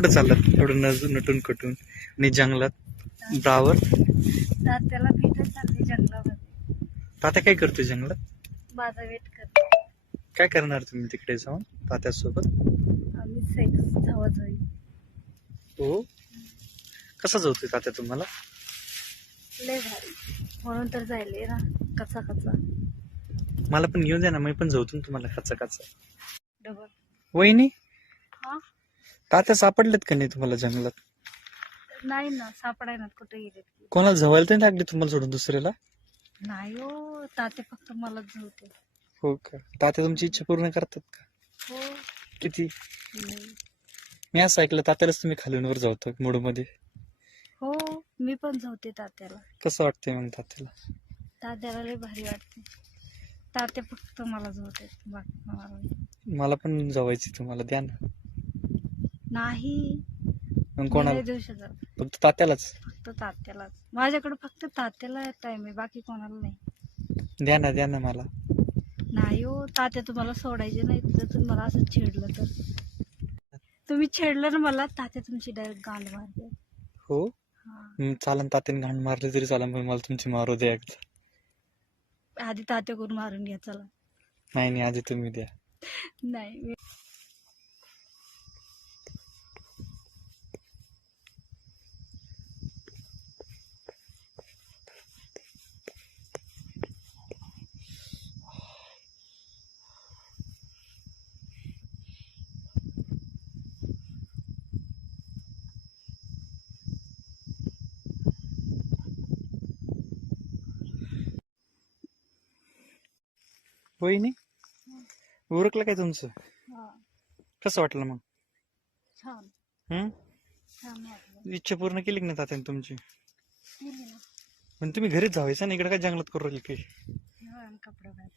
कुठं चाललात एवढं नटून कटून आणि जंगलात ब्रावर? तात्याला भेटत चालले जंगलामध्ये. तात्या काय करतोय जंगलात? माझा वेट करतो. काय करणार तुम्ही तिकडे जाऊन तात्यासोबत? आम्ही सेक्स धावत होईल. हो, कसा जाऊतोय तात्या तुम्हाला? लय भारी म्हणून तर जायले ना कचा कचा मला पण घेऊन द्या ना, मी पण जाऊतो ना तुम्हाला खाचा खाचा. डबल. वहिनी, हा तात्या सापडलेत का नाही तुम्हाला जंगलात? नाही ना, सापडायला कुठे गेलेत की. कोणाला जवळ तर नाही लागली तुम्हाला सोडून दुसऱ्याला? नाही हो, ताते फक्त मलाच झोवते. हो का? तात्या तुमची इच्छा पूर्ण करतात का? हो. किती? नाही. मी असं ऐकलं तात्यालाच तुम्ही खालून वर जावतो मूड मध्ये. हो, मी पण झोवते तात्याला. कसं वाटतंय मग तात्याला? तात्याला लय भारी वाटते. ताते फक्त मला झोवते, बाकी कोणाला नाही. मला पण जवायची, तुम्हाला द्या ना. नाही, मग मी कोणाला? नाही देऊ शकत. फक्त तात्यालाच फक्त तात्यालाच. माझ्याकडे फक्त तात्याला टाइम आहे, बाकी कोणाला नाही. द्या ना मला. नाही हो, तात्या तुम्हाला सोडायचे नाही. जर तुम्ही मला असं छेडलं तर. तुम्ही छेडलं ना मला, तात्या तुमची डायरेक्ट गांड मारते. हो, हा. चालन, तात्याने घाण मारली तरी चालन, पण मला तुमची मारू द्या एकदा. आधी तात्या करून मारून घ्या चला. नाही, आधी तुम्ही द्या. नाही. वहिनी, उरकलं काय तुमचं? हा, कसं वाटलं मग? छान हम्म, छान वाटलं. इच्छा पूर्ण केली की नाही तात्याने तुमची? केली ना. पण तुम्ही घरीच जावायचं ना, इकडे काय जंगलात करू राहिले काही? कपडे बाहेर